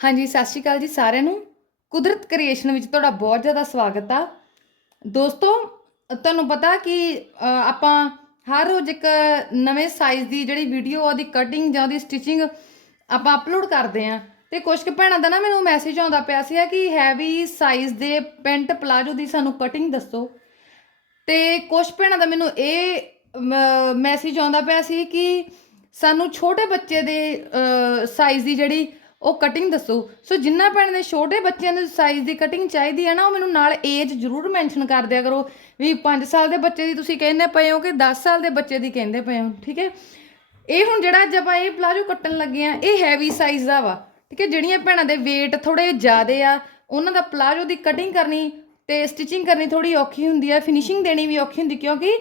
ਹਾਂਜੀ, ਸਤਿ ਸ਼੍ਰੀ ਅਕਾਲ ਜੀ ਸਾਰਿਆਂ ਨੂੰ। ਕੁਦਰਤ ਕ੍ਰੀਏਸ਼ਨ ਵਿੱਚ ਤੁਹਾਡਾ ਬਹੁਤ ਜ਼ਿਆਦਾ ਸਵਾਗਤ ਆ। ਦੋਸਤੋ, ਤੁਹਾਨੂੰ ਪਤਾ ਕਿ ਆਪਾਂ ਹਰ ਰੋਜ਼ ਇੱਕ ਨਵੇਂ ਸਾਈਜ਼ ਦੀ ਜਿਹੜੀ ਵੀਡੀਓ ਉਹਦੀ ਕਟਿੰਗ ਜਾਂ ਉਹਦੀ ਸਟਿਚਿੰਗ ਆਪਾਂ ਅਪਲੋਡ ਕਰਦੇ ਆਂ। ਤੇ ਕੁਝ ਕੁ ਭੈਣਾਂ ਦਾ ਨਾ ਮੈਨੂੰ ਮੈਸੇਜ ਆਉਂਦਾ ਪਿਆ ਸੀ ਕਿ ਹੈਵੀ ਸਾਈਜ਼ ਦੇ ਪੈਂਟ ਪਲਾਜੋ ਦੀ ਸਾਨੂੰ ਕਟਿੰਗ ਦੱਸੋ। ਤੇ ਕੁਝ ਭੈਣਾਂ ਦਾ ਮੈਨੂੰ ਇਹ ਮੈਸੇਜ ਆਉਂਦਾ ਪਿਆ ਸੀ ਕਿ ਸਾਨੂੰ ਛੋਟੇ ਬੱਚੇ ਦੇ ਸਾਈਜ਼ ਦੀ ਜਿਹੜੀ ਉਹ ਕਟਿੰਗ ਦੱਸੋ। ਸੋ ਜਿੰਨਾ ਭੈਣ ਦੇ ਛੋਟੇ ਬੱਚਿਆਂ ਨੂੰ ਸਾਈਜ਼ ਦੀ ਕਟਿੰਗ ਚਾਹੀਦੀ ਹੈ ਨਾ, ਉਹ ਮੈਨੂੰ ਨਾਲ ਏਜ ਜ਼ਰੂਰ ਮੈਂਸ਼ਨ ਕਰ ਦਿਆ ਕਰੋ। ਵੀ 5 ਸਾਲ ਦੇ ਬੱਚੇ ਦੀ ਤੁਸੀਂ ਕਹਿੰਦੇ ਪਏ ਹੋ ਕਿ 10 ਸਾਲ ਦੇ ਬੱਚੇ ਦੀ ਕਹਿੰਦੇ ਪਏ ਹੋ, ਠੀਕ ਹੈ? ਇਹ ਹੁਣ ਜਿਹੜਾ ਅੱਜ ਆਪਾਂ ਇਹ ਪਲਾਜੋ ਕੱਟਣ ਲੱਗੇ ਆ ਇਹ ਹੈਵੀ ਸਾਈਜ਼ ਦਾ ਵਾ, ਠੀਕ ਹੈ? ਜਿਹੜੀਆਂ ਭੈਣਾਂ ਦੇ weight ਥੋੜੇ ਜ਼ਿਆਦੇ ਆ, ਉਹਨਾਂ ਦਾ ਪਲਾਜੋ ਦੀ ਕਟਿੰਗ ਕਰਨੀ ਤੇ ਸਟਿਚਿੰਗ ਕਰਨੀ ਥੋੜੀ ਔਖੀ ਹੁੰਦੀ ਆ ਫਿਨਿਸ਼ਿੰਗ ਦੇਣੀ ਵੀ ਔਖੀ ਹੁੰਦੀ, ਕਿਉਂਕਿ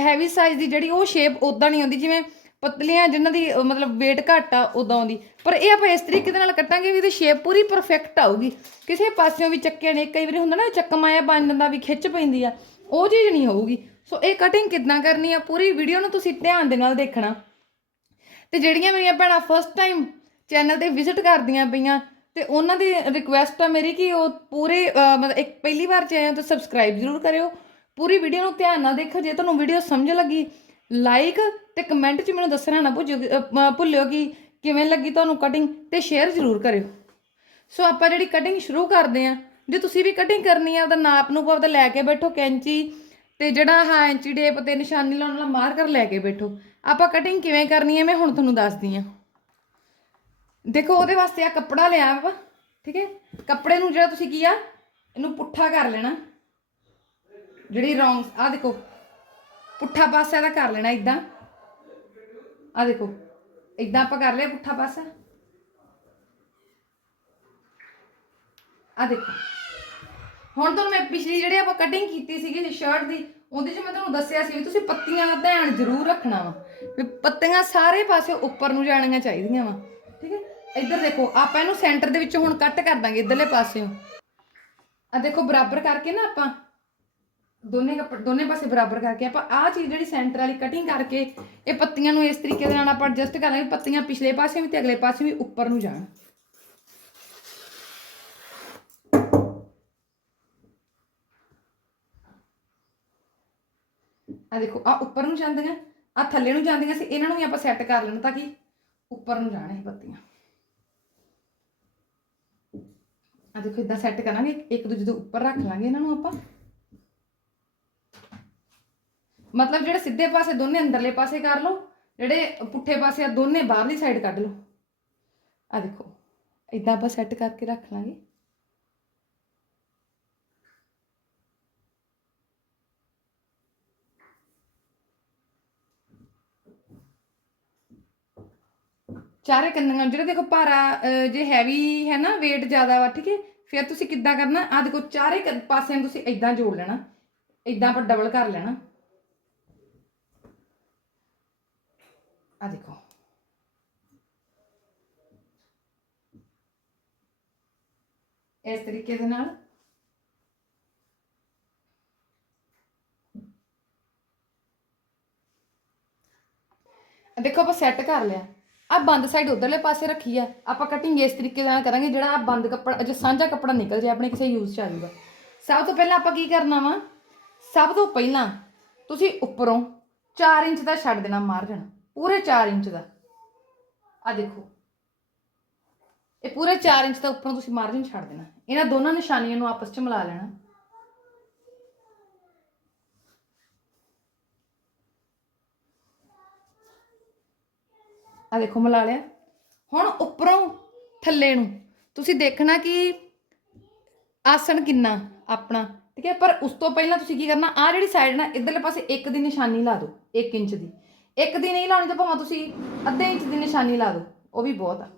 ਹੈਵੀ ਸਾਈਜ਼ ਦੀ ਜਿਹੜੀ ਉਹ ਸ਼ੇਪ ਉਦਾਂ ਨਹੀਂ ਆਉਂਦੀ ਜਿਵੇਂ ਪਤਲੀਆਂ ਜਿਨ੍ਹਾਂ ਦੀ ਅਹ, ਮਤਲਬ weight ਘੱਟ ਆ ਉਦਾਂ ਦੀ। ਪਰ ਇਹ ਆਪਾਂ ਇਸ ਤਰੀਕੇ ਦੇ ਨਾਲ ਕੱਟਾਂਗੇ ਵੀ ਇਹਦੀ ਸ਼ੇਪ ਪੂਰੀ ਪਰਫੈਕਟ ਆਊਗੀ। ਕਿਸੇ ਪਾਸਿਓਂ ਵੀ ਚੱਕਿਆ ਨੇ ਕਈ ਵਾਰੀ ਹੁੰਦਾ ਨਾ ਚੱਕਮਾਇਆ ਬਣ ਜਾਂਦਾ ਵੀ ਖਿੱਚ ਪੈਂਦੀ ਆ ਉਹ ਚੀਜ਼ ਨਹੀਂ ਹੋਊਗੀ। ਸੋ ਇਹ ਕਟਿੰਗ ਕਿੱਦਾਂ ਕਰਨੀ ਆ ਪੂਰੀ ਵੀਡੀਓ ਨੂੰ ਤੁਸੀਂ ਧਿਆਨ ਦੇ ਨਾਲ ਦੇਖਣਾ। ਤੇ ਜਿਹੜੀਆਂ ਮੇਰੀਆਂ ਭੈਣਾਂ ਫਸਟ ਟਾਈਮ ਚੈਨਲ ਤੇ ਵਿਜ਼ਿਟ ਕਰਦੀਆਂ ਪਈਆਂ ਤੇ ਉਹਨਾਂ ਦੀ ਰਿਕੁਐਸਟ ਆ ਮੇਰੀ ਕਿ ਉਹ ਪੂਰੇ ਅਹ, ਮਤਲਬ ਇੱਕ ਪਹਿਲੀ ਵਾਰ ਚੈਨਲ ਤੇ ਸਬਸਕ੍ਰਾਈਬ ਜ਼ਰੂਰ ਕਰਿਓ। ਪੂਰੀ ਵੀਡੀਓ ਨੂੰ ਧਿਆਨ ਨਾਲ ਦੇਖੋ ਜੇ ਤੁਹਾਨੂੰ ਵੀਡੀਓ ਸਮਝ ਲੱਗੀ ਲਾਈਕ ਤੇ ਕਮੈਂਟ 'ਚ ਮੈਨੂੰ ਦੱਸਣਾ ਨਾ ਭੁੱਜੋ ਭੁੱਲਿਓ ਕਿ ਕਿਵੇਂ ਲੱਗੀ ਤੁਹਾਨੂੰ ਕਟਿੰਗ ਤੇ ਸ਼ੇਅਰ ਜ਼ਰੂਰ ਕਰਿਓ। ਸੋ ਆਪਾਂ ਜਿਹੜੀ ਕਟਿੰਗ ਸ਼ੁਰੂ ਕਰਦੇ ਆਂ ਜੇ ਤੁਸੀਂ ਵੀ ਕਟਿੰਗ ਕਰਨੀ ਆ, ਤਾਂ ਨਾਪ ਨੂੰ ਆਪਦਾ ਲੈ ਕੇ ਬੈਠੋ ਕੈਂਚੀ ਤੇ ਜਿਹੜਾ ਹਾਂ ਇੰਚੀ ਟੇਪ ਤੇ ਨਿਸ਼ਾਨੀ ਲਾਉਣ ਵਾਲਾ ਮਾਰਕਰ ਲੈ ਕੇ ਬੈਠੋ। ਆਪਾਂ ਕਟਿੰਗ ਕਿਵੇਂ ਕਰਨੀ ਹੈ ਮੈਂ ਹੁਣ ਤੁਹਾਨੂੰ ਦੱਸਦੀ ਆਂ ਦੇਖੋ ਉਹਦੇ ਵਾਸਤੇ ਆ ਕੱਪੜਾ ਲਿਆ ਵਾ, ਠੀਕ ਹੈ? ਕੱਪੜੇ ਨੂੰ ਜਿਹੜਾ ਤੁਸੀਂ ਕੀ ਆ, ਇਹਨੂੰ ਪੁੱਠਾ ਕਰ ਲੈਣਾ। ਜਿਹੜੀ ਰੌਂਗ ਆ ਦੇਖੋ ਪੁੱਠਾ ਪਾਸਾ ਇਹਦਾ ਕਰ ਲੈਣਾ ਇਦਾਂ ਆ ਦੇਖੋ ਇਦਾਂ ਆਪਾਂ ਕਰ ਲਿਆ ਪੁੱਠਾ ਪਾਸਾ। ਆ ਦੇਖੋ। ਹੁਣ ਤੁਹਾਨੂੰ ਮੈਂ ਪਿਛਲੀ ਜਿਹੜੀ ਆਪਾਂ ਕਟਿੰਗ ਕੀਤੀ ਸੀਗੀ ਸ਼ਰਟ ਦੀ, ਉਹਦੇ 'ਚ ਮੈਂ ਤੁਹਾਨੂੰ ਦੱਸਿਆ ਸੀ ਵੀ ਤੁਸੀਂ ਪੱਤੀਆਂ ਦਾ ਧਿਆਨ ਜ਼ਰੂਰ ਰੱਖਣਾ ਵਾ, ਵੀ ਪੱਤੀਆਂ ਸਾਰੇ ਪਾਸੇ ਉੱਪਰ ਨੂੰ ਜਾਣੀਆਂ ਚਾਹੀਦੀਆਂ ਵਾ। ਠੀਕ ਹੈ? ਇੱਧਰ ਦੇਖੋ, ਆਪਾਂ ਇਹਨੂੰ ਸੈਂਟਰ ਦੇ ਵਿੱਚੋਂ ਹੁਣ ਕੱਟ ਕਰ ਦਾਂਗੇ ਇੱਧਰਲੇ ਪਾਸਿਓਂ। ਆ ਦੇਖੋ, ਬਰਾਬਰ ਕਰਕੇ ਨਾ ਆਪਾਂ ਦੋਨੇ ਕੱਪੜ ਦੋਨੇ ਪਾਸੇ ਬਰਾਬਰ ਕਰਕੇ ਆਪਾਂ ਆਹ ਚੀਜ਼ ਜਿਹੜੀ ਸੈਂਟਰ ਵਾਲੀ ਕਟਿੰਗ ਕਰਕੇ ਇਹ ਪੱਤੀਆਂ ਨੂੰ ਇਸ ਤਰੀਕੇ ਦੇ ਨਾਲ ਆਪਾਂ ਐਡਜਸਟ ਕਰ ਪੱਤੀਆਂ ਪਿਛਲੇ ਪਾਸੇ ਵੀ ਤੇ ਅਗਲੇ ਪਾਸੇ ਵੀ ਉੱਪਰ ਨੂੰ ਜਾਣ। ਆ ਦੇਖੋ ਆ ਉੱਪਰ ਨੂੰ ਜਾਂਦੀਆਂ ਆ ਥੱਲੇ ਨੂੰ ਜਾਂਦੀਆਂ ਸੀ, ਇਹਨਾਂ ਨੂੰ ਵੀ ਆਪਾਂ ਸੈੱਟ ਕਰ ਲੈਣਾ ਤਾਂ ਕਿ ਉੱਪਰ ਨੂੰ ਜਾਣ ਇਹ ਪੱਤੀਆਂ। ਆ ਦੇਖੋ, ਇਦਾਂ ਸੈੱਟ ਕਰਾਂਗੇ, ਇੱਕ ਦੂਜੇ ਦੇ ਉੱਪਰ ਰੱਖ ਲਾਂਗੇ ਇਹਨਾਂ ਨੂੰ ਆਪਾਂ। ਮਤਲਬ ਜਿਹੜੇ ਸਿੱਧੇ ਪਾਸੇ ਦੋਨੇ ਅੰਦਰਲੇ ਪਾਸੇ ਕਰ ਲਓ, ਜਿਹੜੇ ਪੁੱਠੇ ਪਾਸੇ ਆ, ਦੋਨੇ ਬਾਹਰਲੀ ਸਾਈਡ ਕੱਢ ਲਓ। ਆ ਦੇਖੋ ਇਦਾਂ ਆਪਾਂ ਸੈੱਟ ਕਰਕੇ ਰੱਖ ਲਾਂਗੇ। ਚਾਰੇ ਕੰਨਾਂ ਜਿਹੜੇ ਦੇਖੋ ਭਾਰਾ ਜੇ ਹੈਵੀ ਹੈ ਨਾ, weight ਜ਼ਿਆਦਾ ਵਾ, ਠੀਕ ਹੈ, ਫਿਰ ਤੁਸੀਂ ਕਿੱਦਾਂ ਕਰਨਾ? ਆ ਦੇਖੋ, ਚਾਰੇ ਕ- ਪਾਸਿਆਂ ਨੂੰ ਤੁਸੀਂ ਇਦਾਂ ਜੋੜ ਲੈਣਾ। ਇਦਾਂ ਆਪਾਂ ਡਬਲ ਕਰ ਲੈਣਾ। ਆ ਦੇਖੋ ਇਸ ਤਰੀਕੇ ਦੇ ਨਾਲ ਦੇਖੋ ਆਪਾਂ ਸੈੱਟ ਕਰ ਲਿਆ ਆ ਬੰਦ ਸਾਈਡ ਉਧਰਲੇ ਪਾਸੇ ਰੱਖੀ ਆ ਆਪਾਂ ਕਟਿੰਗ ਇਸ ਤਰੀਕੇ ਨਾਲ ਕਰਾਂਗੇ ਜਿਹੜਾ ਆ ਬੰਦ ਕੱਪੜਾ ਜੇ ਸਾਂਝਾ ਕੱਪੜਾ ਨਿਕਲ ਜਾਏ ਆਪਣੇ ਕਿਸੇ ਯੂਜ਼ ਚ ਆ ਜਾਊਗਾ ਸਭ ਤੋਂ ਪਹਿਲਾਂ ਆਪਾਂ ਕੀ ਕਰਨਾ ਵਾ ਸਭ ਤੋਂ ਪਹਿਲਾਂ ਤੁਸੀਂ ਉੱਪਰੋਂ 4 ਇੰਚ ਦਾ ਛੱਡ ਦੇਣਾ ਮਾਰਜਨ ਪੂਰੇ 4 ਇੰਚ ਦਾ। ਆ ਦੇਖੋ। ਇਹ ਪੂਰੇ 4 ਇੰਚ ਦਾ ਉੱਪਰੋਂ ਤੁਸੀਂ ਮਾਰਜਨ ਛੱਡ ਦੇਣਾ। ਇਹਨਾਂ ਦੋਨਾਂ ਨਿਸ਼ਾਨੀਆਂ ਨੂੰ ਆਪਸ ਚ ਮਿਲਾ ਲੈਣਾ। ਆ ਦੇਖੋ, ਮਿਲਾ ਲਿਆ। ਹੁਣ ਉੱਪਰੋਂ ਥੱਲੇ ਨੂੰ ਤੁਸੀਂ ਦੇਖਣਾ ਕਿ ਆਸਣ ਕਿੰਨਾ ਆਪਣਾ, ਠੀਕ ਹੈ? ਪਰ ਉਸ ਤੋਂ ਪਹਿਲਾਂ ਤੁਸੀਂ ਕੀ ਕਰਨਾ ਆ ਜਿਹੜੀ ਸਾਈਡ ਨਾ, ਇਧਰਲੇ ਪਾਸੇ ਇੱਕ ਦੀ ਨਿਸ਼ਾਨੀ ਲਾ ਦਿਓ 1 ਇੰਚ ਦੀ। ਇੱਕ ਦੀ ਨਹੀਂ ਲਾਉਣੀ ਤਾਂ ਭਾਵੇਂ ਤੁਸੀਂ ਅੱਧੇ ਇੰਚ ਦੀ ਨਿਸ਼ਾਨੀ ਲਾ ਦਿਓ, ਉਹ ਵੀ ਬਹੁਤ ਆ।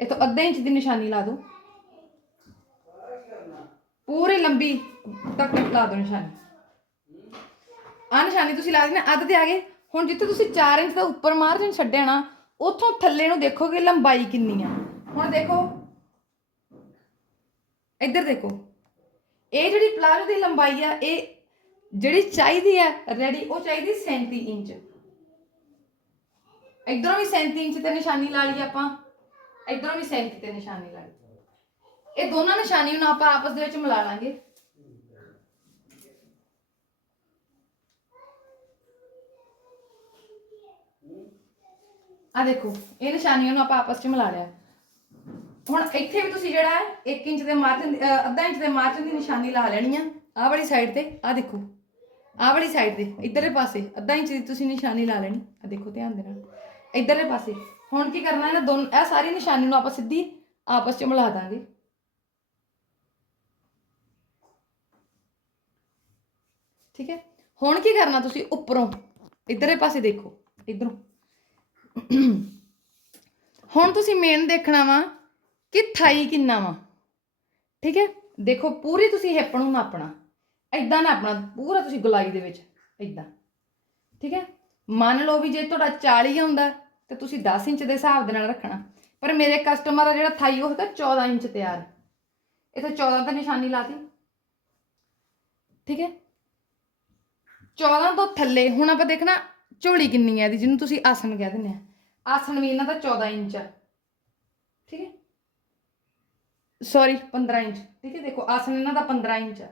ਇਹ ਅੱਧੇ ਇੰਚ ਦੀ ਨਿਸ਼ਾਨੀ ਲਾ ਦਿਓ। ਪੂਰੀ ਲੰਬੀ ਤੱਕ ਲਾ ਦਿਓ ਨਿਸ਼ਾਨੀ। ਆ ਨਿਸ਼ਾਨੀ ਤੁਸੀਂ ਲਾ ਦੇਣਾ, ਅੱਧ ਤੇ ਆ ਗਏ। ਹੁਣ ਜਿੱਥੇ ਤੁਸੀਂ 4 ਇੰਚ ਦਾ ਉੱਪਰ ਮਾਰਜਨ ਛੱਡਿਆ ਨਾ, ਉੱਥੋਂ ਥੱਲੇ ਨੂੰ ਦੇਖੋਗੇ ਲੰਬਾਈ ਕਿੰਨੀ ਆ। ਹੁਣ ਦੇਖੋ, ਇੱਧਰ ਦੇਖੋ। ਇਹ ਜਿਹੜੀ ਪਲਾਜ਼ੋ ਦੀ ਲੰਬਾਈ ਆ, ਇਹ ਜਿਹੜੀ ਚਾਹੀਦੀ ਆ ਰੈਡੀ ਉਹ ਚਾਹੀਦੀ 37 ਇੰਚ। ਇਧਰੋਂ ਵੀ 37 ਇੰਚ ਤੇ ਨਿਸ਼ਾਨੀ ਲਾ ਲਈ ਆਪਾਂ। ਇਧਰੋਂ ਵੀ ਸੈਂਕ ਤੇ ਨਿਸ਼ਾਨੀ ਲਾ ਲਈ ਇਹ ਦੋਨਾਂ ਨਿਸ਼ਾਨੀਆਂ ਨੂੰ ਆਪਾਂ ਆਪਸ ਦੇ ਵਿੱਚ ਮਿਲਾ ਲਾਂਗੇ। ਆ ਦੇਖੋ, ਇਹ ਨਿਸ਼ਾਨੀਆਂ ਨੂੰ ਆਪਾਂ ਆਪਸ 'ਚ ਮਿਲਾ ਲਿਆ। ਹੁਣ ਇੱਥੇ ਵੀ ਤੁਸੀਂ ਜਿਹੜਾ ਹੈ 1 ਇੰਚ ਦੇ ਮਾਰਜਨ ਅੱਧਾ ਇੰਚ ਦੇ ਮਾਰਜਨ ਦੀ ਨਿਸ਼ਾਨੀ ਲਾ ਲੈਣੀ ਆ। ਆਹ ਵਾਲੀ ਸਾਈਡ ਤੇ ਆ ਦੇਖੋ। ਆਹ ਵਾਲੀ ਸਾਈਡ ਤੇ, ਇਧਰਲੇ ਪਾਸੇ ਅੱਧਾ ਇੰਚ ਦੀ ਤੁਸੀਂ ਨਿਸ਼ਾਨੀ ਲਾ ਲੈਣੀ। ਆ ਦੇਖੋ, ਧਿਆਨ ਦੇ ਨਾਲ ਇਧਰਲੇ ਪਾਸੇ। ਹੁਣ ਕੀ ਕਰਨਾ ਇਹਨਾਂ ਦੋਨ, ਇਹ ਸਾਰੀ ਨਿਸ਼ਾਨੀ ਨੂੰ ਆਪਾਂ ਸਿੱਧੀ ਆਪਸ 'ਚ ਮਿਲਾ ਦਾਂਗੇ। ਠੀਕ ਹੈ? ਹੁਣ ਕੀ ਕਰਨਾ ਤੁਸੀਂ ਉੱਪਰੋਂ? ਇਧਰਲੇ ਪਾਸੇ ਦੇਖੋ, ਇਧਰੋਂ। ਹੁਣ ਤੁਸੀਂ ਮੇਨ ਦੇਖਣਾ ਵਾ ਕਿ ਥਾਈ ਕਿੰਨਾ ਵਾ। ਠੀਕ ਹੈ? ਦੇਖੋ, ਪੂਰੀ ਤੁਸੀਂ ਹਿੱਪ ਨੂੰ ਨਾਪਣਾ। ਐਦਾਂ ਨਾਪਣਾ, ਪੂਰਾ ਤੁਸੀਂ ਗੁਲਾਈ ਦੇ ਵਿੱਚ ਐਦਾਂ ਠੀਕ ਹੈ? ਮੰਨ ਲਓ ਵੀ ਜੇ ਤੁਹਾਡਾ 40 ਆਉਂਦਾ, ਤੇ ਤੁਸੀਂ 10 ਇੰਚ ਦੇ ਹਿਸਾਬ ਦੇ ਨਾਲ ਰੱਖਣਾ। ਪਰ ਮੇਰੇ ਕਸਟਮਰ ਦਾ ਜਿਹੜਾ ਥਾਈ ਉਹ ਹੈਗਾ 14 ਇੰਚ ਤਿਆਰ। ਇੱਥੇ 14 ਤੇ ਨਿਸ਼ਾਨੀ ਲਾਤੀ ਠੀਕ ਹੈ? 14 ਤੋਂ ਥੱਲੇ, ਹੁਣ ਆਪਾਂ ਦੇਖਣਾ ਝੋਲੀ ਕਿੰਨੀ ਹੈ ਇਹਦੀ, ਜਿਹਨੂੰ ਤੁਸੀਂ ਆਸਣ ਕਹਿ ਦਿੰਦੇ ਆ। ਆਸਣ ਵੀ ਇਹਨਾਂ ਦਾ 14 ਇੰਚ ਆ। ਠੀਕ ਹੈ? Sorry 15 inch. ਠੀਕ ਹੈ? ਦੇਖੋ, ਆਸਣ ਇਹਨਾਂ ਦਾ 15 ਇੰਚ ਆ।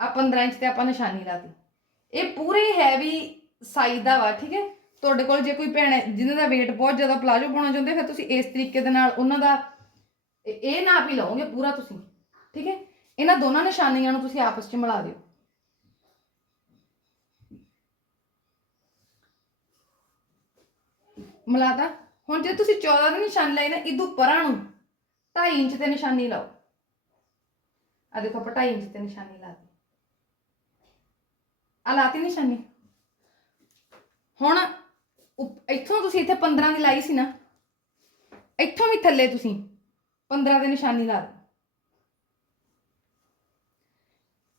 ਆ 15 ਇੰਚ ਤੇ ਆਪਾਂ ਨਿਸ਼ਾਨੀ ਲਾਤੀ ਇਹ ਪੂਰੇ ਹੈਵੀ ਸਾਈਜ਼ ਦਾ ਵਾ, ਠੀਕ ਹੈ? ਤੁਹਾਡੇ ਕੋਲ ਜੇ ਕੋਈ ਭੈਣ ਹੈ ਜਿਨ੍ਹਾਂ ਦਾ weight ਬਹੁਤ ਜ਼ਿਆਦਾ ਪਲਾਜੋ ਪਾਉਣਾ ਚਾਹੁੰਦੇ, ਫਿਰ ਤੁਸੀਂ ਇਸ ਤਰੀਕੇ ਦੇ ਨਾਲ ਉਹਨਾਂ ਦਾ ਇਹ- ਇਹ ਨਾਪ ਹੀ ਲਓਗੇ ਪੂਰਾ ਤੁਸੀਂ, ਠੀਕ ਹੈ? ਇਹਨਾਂ ਦੋਨਾਂ ਨਿਸ਼ਾਨੀਆਂ ਨੂੰ ਤੁਸੀਂ ਆਪਸ 'ਚ ਮਿਲਾ ਦਿਓ। ਮਿਲਾਤਾ? ਹੁਣ ਜੇ ਤੁਸੀਂ 14 ਦੀ ਨਿਸ਼ਾਨੀ ਲਾਈ ਨਾ ਇਦੋਂ ਪਰਾਂ ਨੂੰ 2.5 ਇੰਚ ਤੇ ਨਿਸ਼ਾਨੀ ਲਾਓ। ਆ ਦੇਖੋ ਆਪਾਂ 2.5 ਇੰਚ ਤੇ ਨਿਸ਼ਾਨੀ ਲਾਤੀ ਆ ਲਾਤੀ ਨਿਸ਼ਾਨੀ? ਹੁਣ ਉਪ- ਇੱਥੋਂ ਤੁਸੀਂ ਇੱਥੇ 15 ਦੀ ਲਾਈ ਸੀ ਨਾ, ਇੱਥੋਂ ਵੀ ਥੱਲੇ ਤੁਸੀਂ 15 ਦੇ ਨਿਸ਼ਾਨੀ ਲਾ ਦਿਓ।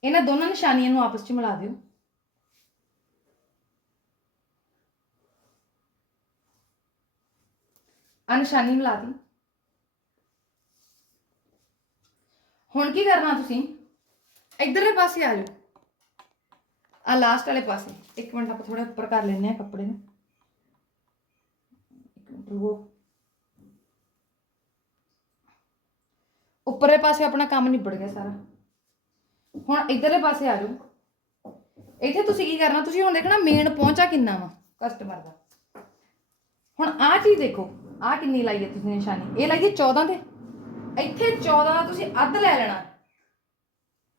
ਇਹਨਾਂ ਦੋਨਾਂ ਨਿਸ਼ਾਨੀਆਂ ਨੂੰ ਆਪਸ 'ਚ ਮਿਲਾ ਦਿਓ। ਆ ਨਿਸ਼ਾਨੀ ਮਿਲਾ ਦੀ। ਹੁਣ ਕੀ ਕਰਨਾ ਤੁਸੀਂ? ਇਧਰਲੇ ਪਾਸੇ ਆ ਜਾਓ। ਆ ਲਾਸਟ ਵਾਲੇ ਪਾਸੇ। ਇੱਕ ਮਿੰਟ ਆਪਾਂ ਥੋੜਾ ਉੱਪਰ ਕਰ ਲੈਂਦੇ ਆ ਕੱਪੜੇ ਨੂੰ। ਰੁਕੋ। ਉੱਪਰਲੇ ਪਾਸੇ ਆਪਣਾ ਕੰਮ ਨਿਬੜ ਗਿਆ ਸਾਰਾ। ਹੁਣ ਇਧਰਲੇ ਪਾਸੇ ਆ ਜਾਓ। ਇੱਥੇ ਤੁਸੀਂ ਕੀ ਕਰਨਾ, ਤੁਸੀਂ ਹੁਣ ਦੇਖਣਾ ਮੇਨ ਪਹੁੰਚਾ ਕਿੰਨਾ ਵਾ ਕਸਟਮਰ ਦਾ। ਹੁਣ ਆਹ ਚੀਜ਼ ਦੇਖੋ, ਆਹ ਕਿੰਨੀ ਲਾਈ ਹੈ ਤੁਸੀਂ ਨਿਸ਼ਾਨੀ। ਇਹ ਲਾਈ ਹੈ 14 ਤੇ। ਇੱਥੇ 14 ਤੁਸੀਂ ਅੱਧ ਲੈ ਲੈਣਾ।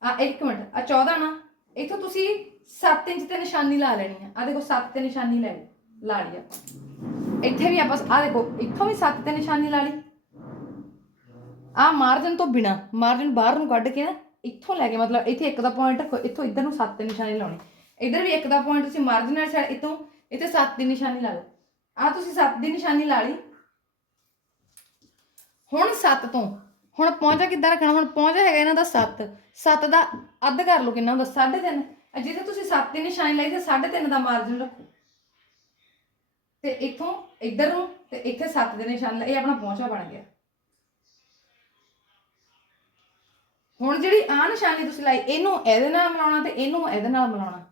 ਆ ਇੱਕ ਮਿੰਟ ਆ 14 ਨਾ, ਇੱਥੋਂ ਤੁਸੀਂ 7 ਇੰਚ ਤੇ ਨਿਸ਼ਾਨੀ ਲਾ ਲੈਣੀ ਆ। ਆ ਦੇਖੋ 7 ਤੇ ਨਿਸ਼ਾਨੀ ਲੈ ਲਈ, ਲਾ ਲਈ ਆਪਾਂ ਇੱਥੇ ਵੀ ਆਪਾਂ ਆ ਦੇਖੋ, ਇੱਥੋਂ ਵੀ 7 ਤੇ ਨਿਸ਼ਾਨੀ ਲਾ ਲਈ। ਆ ਮਾਰਜਨ ਤੋਂ ਬਿਨਾ ਮਾਰਜਨ ਬਾਹਰ ਨੂੰ ਕੱਢ ਕੇ ਨਾ, ਇੱਥੋਂ ਲੈ ਕੇ, ਮਤਲਬ ਇੱਥੇ ਇੱਕ ਦਾ ਪੁਆਇੰਟ ਰੱਖੋ, ਇੱਥੋਂ ਇੱਧਰ ਨੂੰ 7 ਤੇ ਨਿਸ਼ਾਨੀ ਲਾਉਣੀ। ਇੱਧਰ ਵੀ ਇੱਕ ਦਾ ਪੁਆਇੰਟ ਤੁਸੀਂ ਮਾਰਜਨ ਨਾਲ ਸਾਈਡ ਇੱਥੋਂ, ਇੱਥੇ 7 ਦੀ ਨਿਸ਼ਾਨੀ ਲਾ ਲਓ। ਆ ਤੁਸੀਂ 7 ਦੀ ਨਿਸ਼ਾਨੀ ਲਾ ਲਈ। ਹੁਣ 7 ਤੋਂ, ਹੁਣ ਪਹੁੰਚਾ ਕਿੱਦਾਂ ਰੱਖਣਾ? ਹੁਣ ਪਹੁੰਚਾ ਹੈਗਾ ਇਹਨਾਂ ਦਾ 7 7 ਦਾ ਅੱਧ ਕਰ ਲਓ ਕਿੰਨਾ ਹੁੰਦਾ 3.5 ਜਿੱਥੇ ਤੁਸੀਂ 7 ਦੀ ਨਿਸ਼ਾਨੀ ਲਾਈ ਤੇ 3.5 ਦਾ ਮਾਰਜਨ ਰੱਖੋ। ਤੇ ਇੱਥੋਂ ਇੱਧਰ ਨੂੰ ਤੇ ਇੱਥੇ 7 ਦੇ ਨਿਸ਼ਾਨ ਇਹ ਆਪਣਾ ਪਹੁੰਚਾ ਬਣ ਗਿਆ। ਹੁਣ ਜਿਹੜੀ ਆ ਨਿਸ਼ਾਨੀ ਤੁਸੀਂ ਲਾਈ, ਇਹਨੂੰ ਇਹਦੇ ਨਾਲ ਮਿਲਾਉਣਾ ਤੇ ਇਹਨੂੰ ਇਹਦੇ ਨਾਲ ਮਿਲਾਉਣਾ।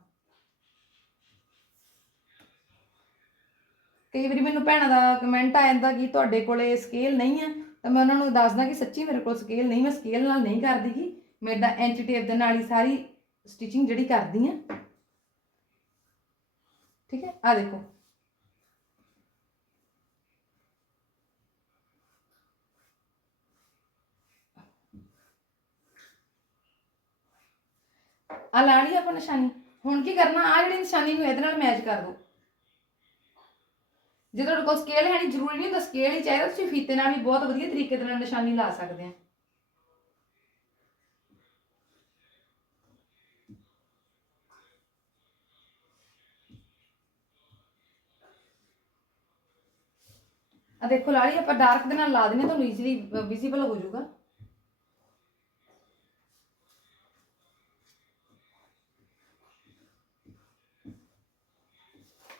ਕਈ ਵਾਰੀ ਮੈਨੂੰ ਭੈਣਾਂ ਦਾ ਕਮੈਂਟ ਆ ਜਾਂਦਾ ਕਿ ਤੁਹਾਡੇ ਕੋਲੇ ਸਕੇਲ ਨਹੀਂ ਆ, ਤਾਂ ਮੈਂ ਉਹਨਾਂ ਨੂੰ ਦੱਸਦਾ ਕਿ ਸੱਚੀ ਮੇਰੇ ਕੋਲ ਸਕੇਲ ਨਹੀਂ, ਮੈਂ ਸਕੇਲ ਨਾਲ ਨਹੀਂ ਕਰਦੀ ਗੀ। ਮੈਂ ਇਦਾਂ ਇੰਚ ਟੇਪ ਦੇ ਨਾਲ ਹੀ ਸਾਰੀ ਸਟਿਚਿੰਗ ਜਿਹੜੀ ਕਰਦੀ ਆ। ਠੀਕ ਹੈ? ਆ ਦੇਖੋ। ਆ ਲਾ ਲਈ ਆਪਾਂ ਨਿਸ਼ਾਨੀ। ਹੁਣ ਕੀ ਕਰਨਾ? ਆ ਜਿਹੜੀ ਨਿਸ਼ਾਨੀ ਨੂੰ ਇਹਦੇ ਨਾਲ ਮੈਚ ਕਰ ਦੋ। ਜੇ ਤੁਹਾਡੇ ਕੋਲ ਸਕੇਲ ਹੈ ਨਹੀਂ ਜ਼ਰੂਰੀ ਨਹੀਂ ਹੁੰਦਾ ਸਕੇਲ ਹੀ ਚਾਹੀਦਾ, ਤੁਸੀਂ ਫੀਤੇ ਨਾਲ ਵੀ ਬਹੁਤ ਵਧੀਆ ਤਰੀਕੇ ਦੇ ਨਾਲ ਨਿਸ਼ਾਨੀ ਲਾ ਸਕਦੇ ਆ। ਆ ਦੇਖੋ ਲਾੜੀ ਆਪਾਂ ਡਾਰਕ ਦੇ ਨਾਲ ਲਾ ਦਿੰਨੇ ਤੁਹਾਨੂੰ ਈਜ਼ੀਲੀ ਵਿਜ਼ੀਬਲ ਹੋ ਜਾਊਗਾ।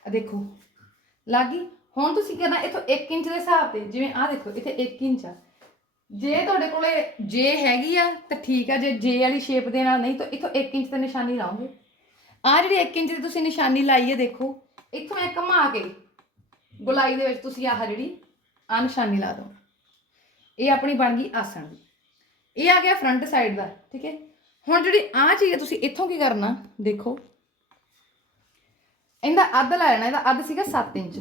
ਆ ਦੇਖੋ, ਲਾਗੀ, ਹੁਣ ਤੁਸੀਂ ਕਰਨਾ ਇਥੋਂ 1 ਇੰਚ ਦੇ ਹਿਸਾਬ ਤੇ, ਜਿਵੇਂ ਆ ਦੇਖੋ, ਇੱਥੇ 1 ਇੰਚ ਆ। ਜੇ ਤੁਹਾਡੇ ਕੋਲੇ ਜੇ ਹੈਗੀ ਆ, ਤਾਂ ਠੀਕ ਆ, ਜੇ ਜੇ ਵਾਲੀ ਸ਼ੇਪ ਦੇ ਨਾਲ ਨਹੀਂ, ਤਾਂ ਇਥੋਂ 1 ਇੰਚ ਤੇ ਨਿਸ਼ਾਨੀ ਲਾਉਂਗੇ ਆ ਜਿਹੜੀ 1 ਇੰਚ ਦੀ ਤੁਸੀਂ ਨਿਸ਼ਾਨੀ ਲਾਈ ਹੈ ਦੇਖੋ, ਇੱਥੋਂ ਐ ਘੁਮਾ ਕੇ ਗੁਲਾਈ ਦੇ ਵਿੱਚ ਤੁਸੀਂ ਆਹ ਜਿਹੜੀ ਆ ਨਿਸ਼ਾਨੀ ਲਾ ਦਿਓ। ਇਹ ਆਪਣੀ ਬਣ ਗਈ ਆਸਣ। ਦੀ ਇਹ ਆ ਗਿਆ ਫਰੰਟ ਸਾਈਡ ਦਾ, ਠੀਕ ਹੈ? ਹੁਣ ਜਿਹੜੀ ਆ ਚੀਜ਼ ਹੈ, ਤੁਸੀਂ ਇੱਥੋਂ ਕੀ ਕਰਨਾ? ਦੇਖੋ। ਇਹਦਾ ਅੱਧ ਲੈ ਲੈਣਾ, ਇਹਦਾ ਅੱਧ ਸੀਗਾ 7 ਇੰਚ।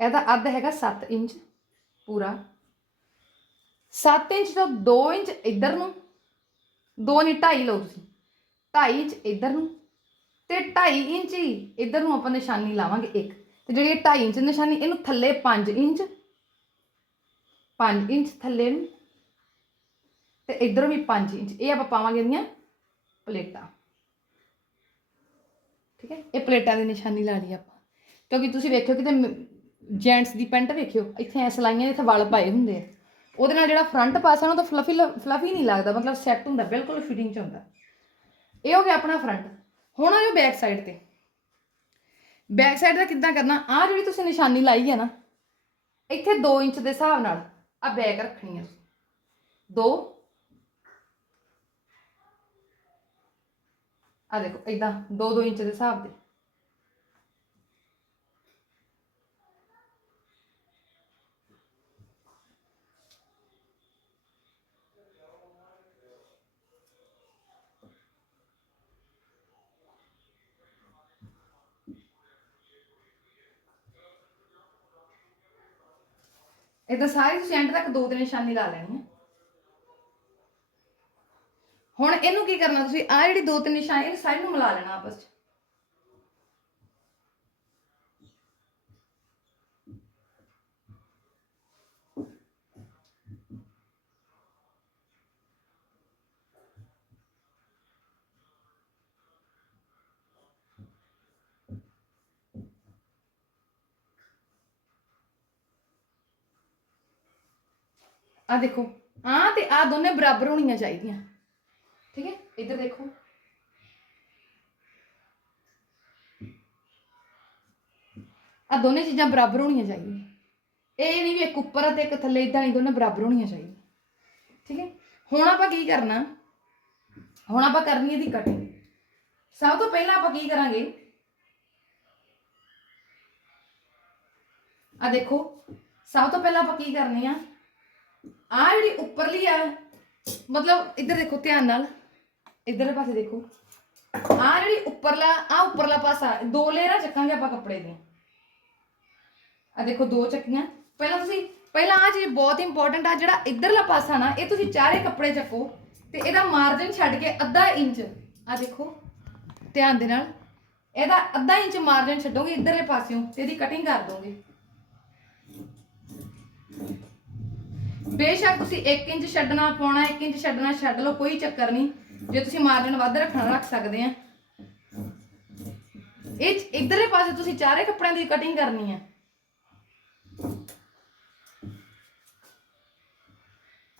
ਇਹਦਾ ਅੱਧ ਹੈਗਾ 7 ਇੰਚ ਪੂਰਾ। 7 ਇੰਚ ਤੋਂ 2 ਇੰਚ ਇੱਧਰ ਨੂੰ 2 ਨਹੀਂ 2.5 ਲਓ ਤੁਸੀਂ। 2.5 ਇੰਚ ਇੱਧਰ ਨੂੰ ਤੇ 2.5 ਇੰਚ ਹੀ ਇੱਧਰ ਨੂੰ ਆਪਾਂ ਨਿਸ਼ਾਨੀ ਲਾਵਾਂਗੇ ਇੱਕ। ਤੇ ਜਿਹੜੀ ਇਹ 2.5 ਇੰਚ ਨਿਸ਼ਾਨੀ, ਇਹਨੂੰ ਥੱਲੇ 5 ਇੰਚ 5 ਇੰਚ ਥੱਲੇ ਨੂੰ ਤੇ ਇੱਧਰੋਂ ਵੀ 5 ਇੰਚ। ਇਹ ਆਪਾਂ ਪਾਵਾਂਗੇ ਇਹਦੀਆਂ ਪਲੇਟਾਂ। ਠੀਕ ਹੈ? ਇਹ ਪਲੇਟਾਂ ਦੀ ਨਿਸ਼ਾਨੀ ਲਾਣੀ ਆਪਾਂ। ਕਿਉਂਕਿ ਤੁਸੀਂ ਵੇਖਿਓ ਕਿਤੇ ਜੈਂਟਸ ਦੀ ਪੈਂਟ ਵੇਖਿਓ, ਇੱਥੇ ਐ ਸਲਾਈਆਂ, ਇੱਥੇ ਵਲ ਪਾਏ ਹੁੰਦੇ ਆ। ਉਹਦੇ ਨਾਲ ਜਿਹੜਾ ਫਰੰਟ ਪਾਸਾ ਨਾ, ਉਹ ਤਾਂ ਫਲਫੀ ਫਲਫੀ ਨਹੀਂ ਲੱਗਦਾ, ਮਤਲਬ ਸੈੱਟ ਹੁੰਦਾ, ਬਿਲਕੁਲ ਫਿਟਿੰਗ ਚ ਹੁੰਦਾ। ਇਹ ਹੋ ਗਿਆ ਆਪਣਾ ਫਰੰਟ ਹੁਣ ਆ ਜੋ ਬੈਕ ਸਾਈਡ ਤੇ। ਬੈਕ ਸਾਈਡ ਦਾ ਕਿੱਦਾਂ ਕਰਨਾ? ਆ ਜਿਹੜੀ ਤੁਸੀਂ ਨਿਸ਼ਾਨੀ ਲਾਈ ਹੈ ਨਾ, ਇੱਥੇ 2 ਇੰਚ ਦੇ ਹਿਸਾਬ ਨਾਲ ਆ ਬੈਕ ਰੱਖਣੀ ਹੈ। 2 ਆ ਦੇਖੋ ਇਦਾਂ 2-2 ਇੰਚ ਦੇ ਹਿਸਾਬ ਦੇ। ਇਦਾਂ ਸਾਰੀ ਤੁਸੀਂ ਐਂਡ ਤੱਕ ਦੋ ਤਿੰਨ ਨਿਸ਼ਾਨੀ ਲਾ ਲੈਣੀ ਹੈ। ਹੁਣ ਇਹਨੂੰ ਕੀ ਕਰਨਾ ਤੁਸੀਂ? ਆ ਜਿਹੜੀ ਦੋ ਤਿੰਨ ਨਿਸ਼ਾਨੀ ਇਹਨੂੰ ਸਾਰੀ ਨੂੰ ਮਿਲਾ ਲੈਣਾ ਆਪਸ ਚ। ਆ ਦੇਖੋ ਆ ਤੇ ਆ ਦੋਨੇ ਬਰਾਬਰ ਹੋਣੀਆਂ ਚਾਹੀਦੀਆਂ। ਠੀਕ ਹੈ? ਇੱਧਰ ਦੇਖੋ। ਆ ਦੋਨੇ ਚੀਜ਼ਾਂ ਬਰਾਬਰ ਹੋਣੀਆਂ ਚਾਹੀਦੀਆਂ। ਇਹ ਨਹੀਂ ਵੀ ਇੱਕ ਉੱਪਰ ਆ ਤੇ ਇੱਕ ਥੱਲੇ ਇਦਾਂ ਨਹੀਂ, ਦੋਨੇ ਬਰਾਬਰ ਹੋਣੀਆਂ ਚਾਹੀਦੀਆਂ। ਠੀਕ ਹੈ? ਹੁਣ ਆਪਾਂ ਕੀ ਕਰਨਾ? ਹੁਣ ਆਪਾਂ ਕਰਨੀ ਇਹਦੀ ਕਟਿੰਗ ਸਭ ਤੋਂ ਪਹਿਲਾਂ ਆਪਾਂ ਕੀ ਕਰਾਂਗੇ? ਆ ਦੇਖੋ, ਸਭ ਤੋਂ ਪਹਿਲਾਂ ਆਪਾਂ ਕੀ ਕਰਨੀ ਆ? ਆ ਜਿਹੜੀ ਉੱਪਰਲੀ ਆ, ਮਤਲਬ ਇੱਧਰ ਦੇਖੋ ਧਿਆਨ ਨਾਲ, ਇੱਧਰਲੇ ਪਾਸੇ ਦੇਖੋ। ਆ ਜਿਹੜੀ ਉੱਪਰਲਾ, ਆ ਉੱਪਰਲਾ ਪਾਸਾ, ਦੋ ਲੇਅਰਾਂ ਚੱਕਾਂਗੇ ਆਪਾਂ ਕੱਪੜੇ ਦੀਆਂ। ਆ ਦੇਖੋ ਦੋ ਚੱਕੀਆਂ। ਪਹਿਲਾਂ ਤੁਸੀਂ, ਪਹਿਲਾਂ ਆ ਚੀਜ਼ ਬਹੁਤ ਇੰਪੋਰਟੈਂਟ ਆ, ਜਿਹੜਾ ਇੱਧਰਲਾ ਪਾਸਾ ਨਾ, ਇਹ ਤੁਸੀਂ ਚਾਰੇ ਕੱਪੜੇ ਚੱਕੋ ਤੇ ਇਹਦਾ ਮਾਰਜਨ ਛੱਡ ਕੇ ਅੱਧਾ ਇੰਚ, ਆ ਦੇਖੋ, ਧਿਆਨ ਦੇ ਨਾਲ। ਇਹਦਾ ਅੱਧਾ ਇੰਚ ਮਾਰਜਨ ਛੱਡੋਗੇ ਇੱਧਰਲੇ ਪਾਸਿਓਂ ਤੇ ਇਹਦੀ ਕਟਿੰਗ ਕਰ ਦੋਗੇ। ਬੇਸ਼ੱਕ ਤੁਸੀਂ 1 ਇੰਚ ਛੱਡਣਾ ਪਾਉਣਾ 1 ਇੰਚ ਛੱਡਣਾ ਛੱਡ ਲਓ, ਕੋਈ ਚੱਕਰ ਨਹੀਂ। ਜੇ ਤੁਸੀਂ ਮਾਰਜਨ ਵੱਧ ਰੱਖਣਾ, ਰੱਖ ਸਕਦੇ ਆ। ਇਹ 'ਚ ਪਾਸੇ ਤੁਸੀਂ ਚਾਰੇ ਕੱਪੜਿਆਂ ਦੀ ਕਟਿੰਗ ਕਰਨੀ ਆ।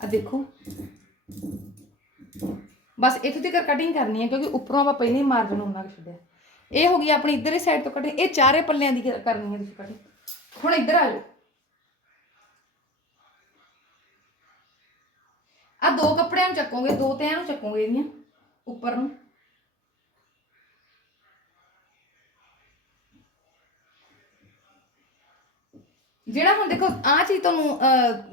ਆ ਦੇਖੋ। ਬਸ ਇੱਥੇ ਤੱਕ ਕਟਿੰਗ ਕਰਨੀ ਹੈ ਕਿਉਂਕਿ ਉੱਪਰੋਂ ਆਪਾਂ ਪਹਿਲਾਂ ਹੀ ਮਾਰਜਨ ਉਹਨਾਂ ਕੁ ਛੱਡਿਆ। ਇਹ ਹੋ ਗਈ ਆਪਣੀ ਇੱਧਰਲੇ ਸਾਈਡ ਤੋਂ ਕਟਿੰਗ ਇਹ ਚਾਰੇ ਪੱਲਿਆਂ ਦੀ ਕਰਨੀ ਹੈ ਤੁਸੀਂ ਕਟਿੰਗ ਹੁਣ ਇੱਧਰ ਆ ਜਾਓ। ਆ ਦੋ ਕੱਪੜਿਆਂ ਨੂੰ ਚੱਕੋਗੇ, ਦੋ ਤੈਆਂ ਨੂੰ ਚੱਕੋਗੇ ਇਹਦੀਆਂ, ਉੱਪਰ ਨੂੰ। ਜਿਹੜਾ ਹੁਣ ਦੇਖੋ ਆ ਚੀਜ਼ ਤੁਹਾਨੂੰ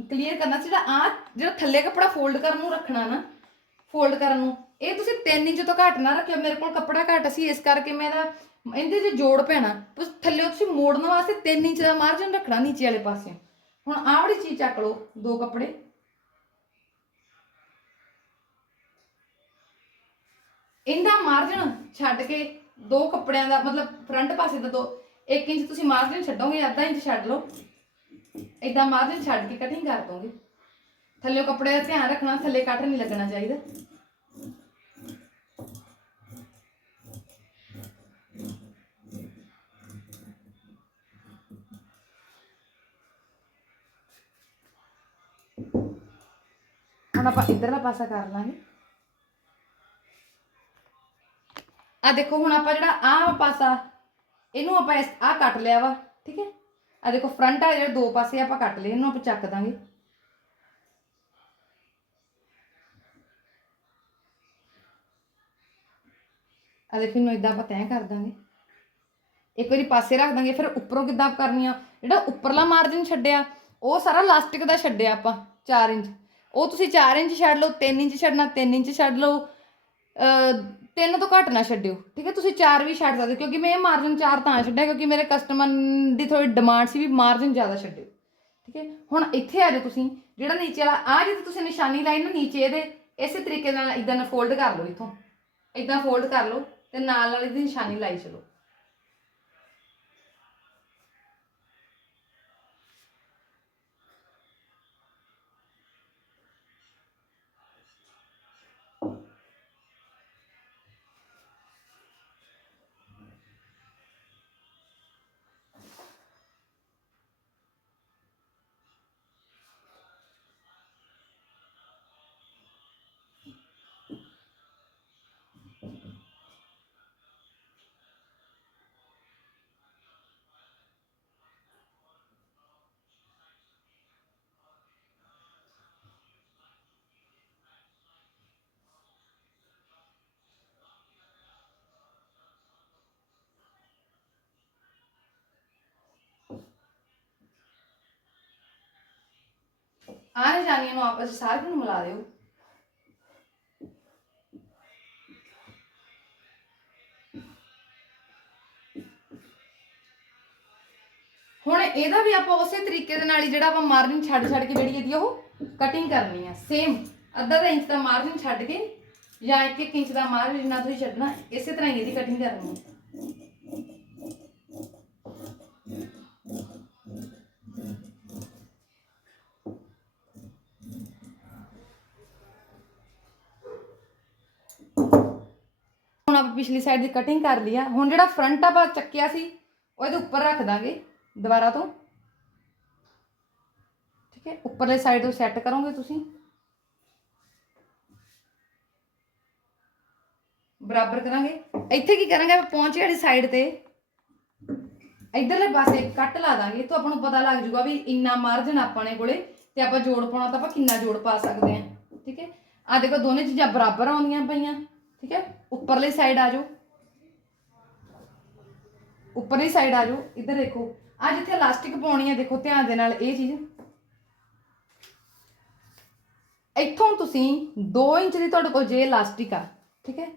ਕਲੀਅਰ ਕਰਨਾ ਸੀ, ਜਿਹੜਾ ਆ ਜਿਹੜਾ ਥੱਲੇ ਕੱਪੜਾ ਫੋਲਡ ਕਰਨ ਨੂੰ ਰੱਖਣਾ ਨਾ ਫੋਲਡ ਕਰਨ ਨੂੰ, ਇਹ ਤੁਸੀਂ 3 ਇੰਚ ਤੋਂ ਘੱਟ ਨਾ ਰੱਖਿਓ। ਮੇਰੇ ਕੋਲ ਕੱਪੜਾ ਘੱਟ ਸੀ, ਇਸ ਕਰਕੇ ਮੈਂ ਇਹਦਾ, ਇਹਦੇ 'ਚ ਜੋੜ ਪੈਣਾ। ਤੁਸੀਂ, ਥੱਲੇ ਤੁਸੀਂ ਮੋੜਨ ਵਾਸਤੇ 3 ਇੰਚ ਦਾ ਮਾਰਜਨ ਰੱਖਣਾ ਨੀਚੇ ਵਾਲੇ ਪਾਸੇ ਹੁਣ ਆਹ ਵਾਲੀ ਚੀਜ਼ ਚੱਕ ਲਓ, ਦੋ ਕੱਪੜੇ। ਇਹਦਾ ਮਾਰਜਨ ਛੱਡ ਕੇ ਦੋ ਕੱਪੜਿਆਂ ਦਾ, ਮਤਲਬ ਫਰੰਟ ਪਾਸੇ ਦਾ ਦੋ 1 ਇੰਚ ਤੁਸੀਂ ਮਾਰਜਨ ਛੱਡੋਗੇ, ਅੱਧਾ ਇੰਚ ਛੱਡ ਲਓ। ਇਦਾਂ ਮਾਰਜਨ ਛੱਡ ਕੇ ਕਟਿੰਗ ਕਰ ਦੋਗੇ। ਥੱਲੇ ਕੱਪੜੇ ਦਾ ਧਿਆਨ ਰੱਖਣਾ, ਥੱਲੇ ਕੱਟ ਨਹੀਂ ਲੱਗਣਾ ਚਾਹੀਦਾ। ਹੁਣ ਆਪਾਂ ਇਧਰਲਾ ਪਾਸਾ ਕਰ ਲਾਂਗੇ। ਆ ਦੇਖੋ ਹੁਣ ਆਪਾਂ ਜਿਹੜਾ ਆਹ ਪਾਸਾ, ਇਹਨੂੰ ਆਪਾਂ ਇਸ ਆ ਕੱਟ ਲਿਆ ਵਾ, ਠੀਕ ਹੈ? ਆ ਦੇਖੋ ਫਰੰਟ ਆ ਜਿਹੜੇ ਦੋ ਪਾਸੇ ਆਪਾਂ ਕੱਟ ਲਏ, ਇਹਨੂੰ ਆਪਾਂ ਚੱਕ ਦਾਂਗੇ। ਆ ਦੇਖੋ ਇਹਨੂੰ ਇਦਾਂ ਆਪਾਂ ਤੈਅ ਕਰ ਦਾਂਗੇ। ਇੱਕ ਵਾਰੀ ਪਾਸੇ ਰੱਖ ਦਾਂਗੇ, ਫਿਰ ਉੱਪਰੋਂ ਕਿੱਦਾਂ ਕਰਨੀ ਆ? ਜਿਹੜਾ ਉੱਪਰਲਾ ਮਾਰਜਨ ਛੱਡਿਆ, ਉਹ ਸਾਰਾ ਲਾਸਟਿਕ ਦਾ ਛੱਡਿਆ ਆਪਾਂ 4 ਇੰਚ। ਉਹ ਤੁਸੀਂ 4 ਇੰਚ ਛੱਡ ਲਓ 3 ਇੰਚ ਛੱਡਣਾ 3 ਇੰਚ ਛੱਡ ਲਓ ਤਿੰਨ ਤੋਂ ਘੱਟ ਨਾ ਛੱਡਿਓ ਠੀਕ ਹੈ? ਤੁਸੀਂ ਚਾਰ ਵੀ ਛੱਡ ਸਕਦੇ ਹੋ, ਕਿਉਂਕਿ ਮੈਂ ਇਹ ਮਾਰਜਨ ਚਾਰ ਤਾਂ ਛੱਡਿਆ ਕਿਉਂਕਿ ਮੇਰੇ ਕਸਟਮਰ ਦੀ ਥੋੜੀ ਡਿਮਾਂਡ ਸੀ ਵੀ ਮਾਰਜਨ ਜ਼ਿਆਦਾ ਛੱਡਿਓ ਠੀਕ ਹੈ? ਹੁਣ ਇੱਥੇ ਆ ਜਾਓ ਤੁਸੀਂ ਜਿਹੜਾ ਨੀਚੇ ਵਾਲਾ ਆ ਜਿੱਥੇ ਤੁਸੀਂ ਨਿਸ਼ਾਨੀ ਲਾਈ ਨਾ ਨੀਚੇ ਇਹਦੇ ਇਸੇ ਤਰੀਕੇ ਨਾਲ ਇਦਾਂ ਨਾ ਫੋਲਡ ਕਰ ਲਓ ਇਥੋਂ ਇਦਾਂ ਫੋਲਡ ਕਰ ਲਓ ਤੇ ਨਾਲ ਨਾਲ ਇਹਦੀ ਨਿਸ਼ਾਨੀ ਲਾਈ ਚਲੋ। ਆਹ ਨਿਸ਼ਾਨੀਆਂ ਨੂੰ ਆਪਸ ਵਿੱਚ ਸਾਰਿਆਂ ਨੂੰ ਮਿਲਾ ਦਿਓ। ਹੁਣ ਇਹਦਾ ਵੀ ਆਪਾਂ ਉਸੇ ਤਰੀਕੇ ਦੇ ਨਾਲ ਹੀ ਜਿਹੜਾ ਆਪਾਂ ਮਾਰਜਨ ਛੱਡ ਛੱਡ ਕੇ ਜਿਹੜੀ ਇਹਦੀ ਉਹ ਕਟਿੰਗ ਕਰਨੀ ਆ। ਸੇਮ ਅੱਧਾ ਦਾ ਇੰਚ ਦਾ ਮਾਰਜਨ ਛੱਡ ਕੇ ਜਾਂ 1 ਇੰਚ ਦਾ ਮਾਰਜਨ ਜਿੰਨਾ ਤੁਸੀਂ ਛੱਡਣਾ, ਇਸੇ ਤਰ੍ਹਾਂ ਹੀ ਇਹਦੀ ਕਟਿੰਗ ਕਰਨੀ ਹੈ ਹੁਣ ਆਪਾਂ ਪਿਛਲੀ ਸਾਈਡ ਦੀ ਕਟਿੰਗ ਕਰ ਲਈ ਆ। ਹੁਣ ਜਿਹੜਾ ਫਰੰਟ ਆਪਾਂ ਚੱਕਿਆ ਸੀ, ਉਹ ਇਹਦੇ ਉੱਪਰ ਰੱਖ ਦਾਂਗੇ ਦੁਬਾਰਾ ਤੋਂ। ਠੀਕ ਹੈ? ਉੱਪਰਲੇ ਸਾਈਡ ਤੋਂ ਸੈੱਟ ਕਰੋਗੇ ਤੁਸੀਂ। ਬਰਾਬਰ ਕਰਾਂਗੇ। ਇੱਥੇ ਕੀ ਕਰਾਂਗੇ ਆਪਾਂ? ਪਹੁੰਚੇ ਵਾਲੀ ਸਾਈਡ ਤੇ। ਇਧਰਲੇ ਪਾਸੇ ਕੱਟ ਲਾ ਦਾਂਗੇ। ਤਾਂ ਆਪਾਂ ਨੂੰ ਪਤਾ ਲੱਗ ਜੂਗਾ ਵੀ ਇੰਨਾ ਮਾਰਜਨ ਆਪਾਂ ਨੇ ਕੋਲੇ ਤੇ ਆਪਾਂ ਜੋੜ ਪਾਉਣਾ ਤਾਂ ਆਪਾਂ ਕਿੰਨਾ ਜੋੜ ਪਾ ਸਕਦੇ ਹਾਂ। ਠੀਕ ਹੈ? ਆ ਦੇਖੋ ਦੋਨੇ ਚੀਜ਼ਾਂ ਬਰਾਬਰ ਆਉਂਦੀਆਂ ਪਈਆਂ। ਠੀਕ ਹੈ? ਉੱਪਰਲੀ ਸਾਈਡ ਆ ਜਾਓ। ਉੱਪਰਲੀ ਸਾਈਡ ਆ ਜਾਓ। ਇੱਧਰ ਦੇਖੋ। ਆ ਜਿੱਥੇ ਇਲਾਸਟਿਕ ਪਾਉਣੀ ਹੈ ਦੇਖੋ, ਧਿਆਨ ਦੇ ਨਾਲ ਇਹ ਚੀਜ਼। ਇੱਥੋਂ ਤੁਸੀਂ 2 ਇੰਚ ਦੀ ਤੁਹਾਡੇ ਕੋਲ ਜੇ ਇਲਾਸਟਿਕ ਆ, ਠੀਕ ਹੈ?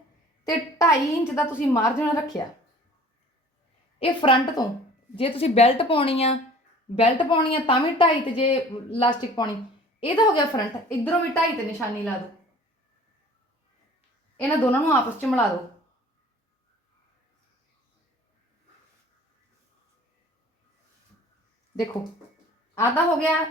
ਤੇ 2.5 ਇੰਚ ਦਾ ਤੁਸੀਂ ਮਾਰਜਨ ਰੱਖਿਆ। ਇਹ ਫਰੰਟ ਤੋਂ, ਜੇ ਤੁਸੀਂ ਬੈਲਟ ਪਾਉਣੀ ਆ ਬੈਲਟ ਪਾਉਣੀ ਆ, ਤਾਂ ਵੀ 2.5 ਤੇ ਜੇ ਇਲਾਸਟਿਕ ਪਾਉਣੀ। ਇਹਦਾ ਹੋ ਗਿਆ ਫਰੰਟ ਇਧਰੋਂ ਵੀ 2.5 ਤੇ ਨਿਸ਼ਾਨੀ ਲਾ ਦਿਓ। ਇਹਨਾਂ ਦੋਨਾਂ ਨੂੰ ਆਪਸ ਚ ਮਿਲਾ ਦਿਓ। ਦੇਖੋ ਆਦਾ ਹੋ ਗਿਆ।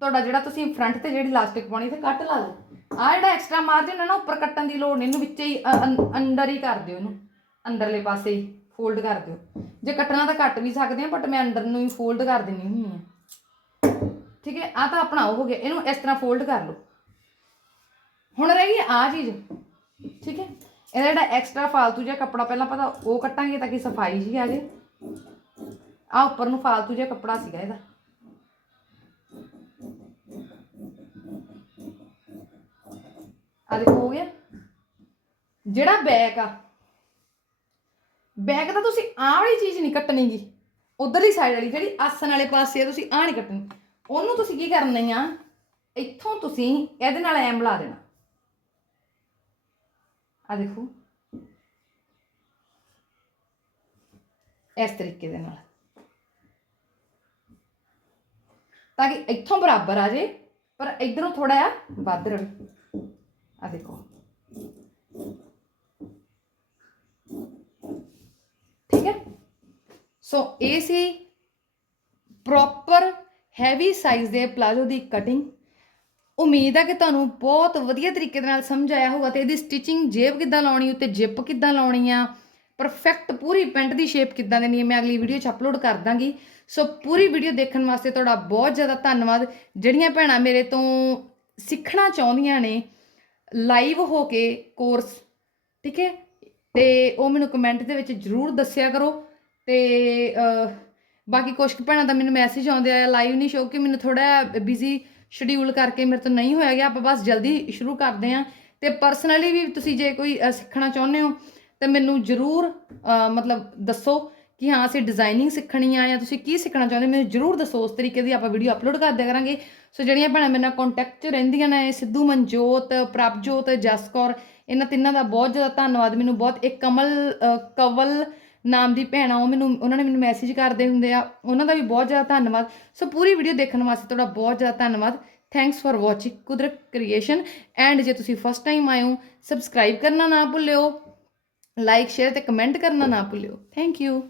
ਤੁਹਾਡਾ ਜਿਹੜਾ ਤੁਸੀਂ ਫਰੰਟ ਤੇ ਜਿਹੜੀ ਲਾਸਟਿਕ ਪਾਉਣੀ ਤੇ ਕੱਟ ਲਾ ਲਓ ਆ ਜਿਹੜਾ ਐਕਸਟਰਾ ਮਾਰਜਨ ਹੈ ਨਾ, ਉੱਪਰ ਕੱਟਣ ਦੀ ਲੋੜ ਨਹੀਂ, ਇਹਨੂੰ ਵਿੱਚੇ ਹੀ ਅੰ- ਅੰਦਰ ਹੀ ਕਰ ਦਿਓ ਇਹਨੂੰ। ਅੰਦਰਲੇ ਪਾਸੇ ਹੀ ਫੋਲਡ ਕਰ ਦਿਓ। ਜੇ ਕੱਟਣਾ ਤਾਂ ਕੱਟ ਵੀ ਸਕਦੇ ਆ ਬਟ ਮੈਂ ਅੰਦਰ ਨੂੰ ਹੀ ਫੋਲਡ ਕਰ ਦਿੰਨੀ ਹੁੰਦੀ ਆ। ਠੀਕ ਹੈ? ਆ ਤਾਂ ਆਪਣਾ ਉਹ ਹੋ ਗਿਆ। ਇਹਨੂੰ ਇਸ ਤਰ੍ਹਾਂ ਫੋਲਡ ਕਰ ਲਓ। ਹੁਣ ਰਹਿ ਗਈ ਆ ਚੀਜ਼। ਠੀਕ ਹੈ? ਇਹਦਾ ਜਿਹੜਾ ਐਕਸਟਰਾ ਫਾਲਤੂ ਜਿਹਾ ਕੱਪੜਾ ਪਹਿਲਾਂ ਪਤਾ ਉਹ ਕੱਟਾਂਗੇ ਤਾਂ ਕਿ ਸਫ਼ਾਈ ਜੀ ਆ ਜੇ। ਆ ਉੱਪਰ ਨੂੰ ਫਾਲਤੂ ਜਿਹਾ ਕੱਪੜਾ ਸੀਗਾ ਇਹਦਾ। ਆ ਦੇਖੋ ਹੋ ਗਿਆ। ਜਿਹੜਾ ਬੈਕ ਆ ਬੈਕ ਤਾਂ ਤੁਸੀਂ ਆਹ ਵਾਲੀ ਚੀਜ਼ ਨਹੀਂ ਕੱਟਣੀ ਜੀ। ਉਧਰਲੀ ਸਾਈਡ ਵਾਲੀ ਜਿਹੜੀ ਆਸਣ ਵਾਲੇ ਪਾਸੇ ਆ, ਤੁਸੀਂ ਆਹ ਨਹੀਂ ਕੱਟਣੀ। ਉਹਨੂੰ ਤੁਸੀਂ ਕੀ ਕਰਨੀ ਆ? ਇੱਥੋਂ ਤੁਸੀਂ ਇਹਦੇ ਨਾਲ ਐਂ ਮਿਲਾ ਦੇਣਾ। ਆ ਦੇਖੋ ਇਸ ਤਰੀਕੇ ਦੇ ਨਾਲ ਤਾਂ ਕਿ ਇੱਥੋਂ ਬਰਾਬਰ ਆ ਜੇ ਪਰ ਇਧਰੋਂ ਥੋੜਾ ਜਿਹਾ ਵੱਧ ਰਵੇ ਆ ਦੇਖੋ ਠੀਕ ਹੈ ਸੋ ਇਹ ਸੀ ਪ੍ਰੋਪਰ ਹੈਵੀ ਸਾਈਜ਼ ਦੇ ਪਲਾਜ਼ੋ ਦੀ ਕਟਿੰਗ ਉਮੀਦ ਹੈ ਕਿ ਤੁਹਾਨੂੰ ਬਹੁਤ ਵਧੀਆ ਤਰੀਕੇ ਦੇ ਨਾਲ ਸਮਝ ਆਇਆ ਹੋਊਗਾ ਤੇ ਇਹਦੀ ਸਟਿਚਿੰਗ ਜੇਬ ਕਿੱਦਾਂ ਲਾਉਣੀ, ਉੱਤੇ ਜਿਪ ਕਿੱਦਾਂ ਲਾਉਣੀ ਆ ਪਰਫੈਕਟ ਪੂਰੀ ਪੈਂਟ ਦੀ ਸ਼ੇਪ ਕਿੱਦਾਂ ਦੇਣੀ ਹੈ ਮੈਂ ਅਗਲੀ ਵੀਡੀਓ 'ਚ ਅਪਲੋਡ ਕਰ ਦਾਂਗੀ। ਸੋ ਪੂਰੀ ਵੀਡੀਓ ਦੇਖਣ ਵਾਸਤੇ ਤੁਹਾਡਾ ਬਹੁਤ ਜ਼ਿਆਦਾ ਧੰਨਵਾਦ। ਜਿਹੜੀਆਂ ਭੈਣਾਂ ਮੇਰੇ ਤੋਂ ਸਿੱਖਣਾ ਚਾਹੁੰਦੀਆਂ ਨੇ ਲਾਈਵ ਹੋ ਕੇ ਕੋਰਸ ਠੀਕ ਹੈ? ਤੇ ਉਹ ਮੈਨੂੰ ਕਮੈਂਟ ਦੇ ਵਿੱਚ ਜਰੂਰ ਦੱਸਿਆ ਕਰੋ ਤੇ ਬਾਕੀ ਕੁਝ ਕੁ ਭੈਣਾਂ ਦਾ ਮੈਨੂੰ ਮੈਸੇਜ ਆਉਂਦੇ ਆ ਲਾਈਵ ਨਹੀਂ ਸ਼ੋ ਕਿ ਮੈਨੂੰ ਥੋੜਾ ਬਿਜ਼ੀ ਸ਼ਡਿਊਲ ਕਰਕੇ ਮੇਰੇ ਤੋਂ ਨਹੀਂ ਹੋਇਆ ਗਿਆ, ਆਪਾਂ ਬਸ ਜਲਦੀ ਸ਼ੁਰੂ ਕਰਦੇ ਆਂ ਤੇ ਪਰਸਨਲੀ ਵੀ ਤੁਸੀਂ ਜੇ ਕੋਈ ਸਿੱਖਣਾ ਚਾਹੁੰਦੇ ਹੋ, ਤੇ ਮੈਨੂੰ ਜਰੂਰ ਮਤਲਬ ਦੱਸੋ ਕਿ ਹਾਂ, ਅਸੀਂ ਡਿਜ਼ਾਈਨਿੰਗ ਸਿੱਖਣੀ ਆ ਜਾਂ ਤੁਸੀਂ ਕੀ ਸਿੱਖਣਾ ਚਾਹੁੰਦੇ ਮੈਨੂੰ ਜਰੂਰ ਦੱਸੋ, ਉਸ ਤਰੀਕੇ ਦੀ ਆਪਾਂ ਵੀਡੀਓ ਅਪਲੋਡ ਕਰਦੇ ਕਰਾਂਗੇ। ਸੋ ਜਿਹੜੀਆਂ ਭੈਣਾਂ ਮੇਰੇ ਨਾਲ ਕੰਟੈਕਟ 'ਚ ਰਹਿੰਦੀਆਂ ਨੇ, ਸਿੱਧੂ, ਮਨਜੋਤ, ਪ੍ਰਭਜੋਤ, ਜਸਕੌਰ, ਇਹਨਾਂ ਤਿੰਨਾਂ ਦਾ ਬਹੁਤ ਜ਼ਿਆਦਾ ਧੰਨਵਾਦ। ਮੈਨੂੰ ਬਹੁਤ ਇੱਕ ਕਮਲ ਕਵਲ ਨਾਮ ਦੀ ਭੈਣ ਆ, ਉਹ ਮੈਨੂੰ, ਉਹਨਾਂ ਨੇ ਮੈਨੂੰ ਮੈਸੇਜ ਕਰਦੇ ਹੁੰਦੇ ਆ। ਉਹਨਾਂ ਦਾ ਵੀ ਬਹੁਤ ਜ਼ਿਆਦਾ ਧੰਨਵਾਦ। ਸੋ ਪੂਰੀ ਵੀਡੀਓ ਦੇਖਣ ਵਾਸਤੇ ਤੁਹਾਡਾ ਬਹੁਤ ਜ਼ਿਆਦਾ ਧੰਨਵਾਦ। Thanks for watching Kudrat creation and ਜੇ ਤੁਸੀਂ ਫਸਟ ਟਾਈਮ ਆਏ ਹੋ ਸਬਸਕ੍ਰਾਈਬ ਕਰਨਾ ਨਾ ਭੁੱਲਿਓ। ਲਾਈਕ ਸ਼ੇਅਰ ਤੇ ਕਮੈਂਟ ਕਰਨਾ ਨਾ ਭੁੱਲਿਓ। Thank you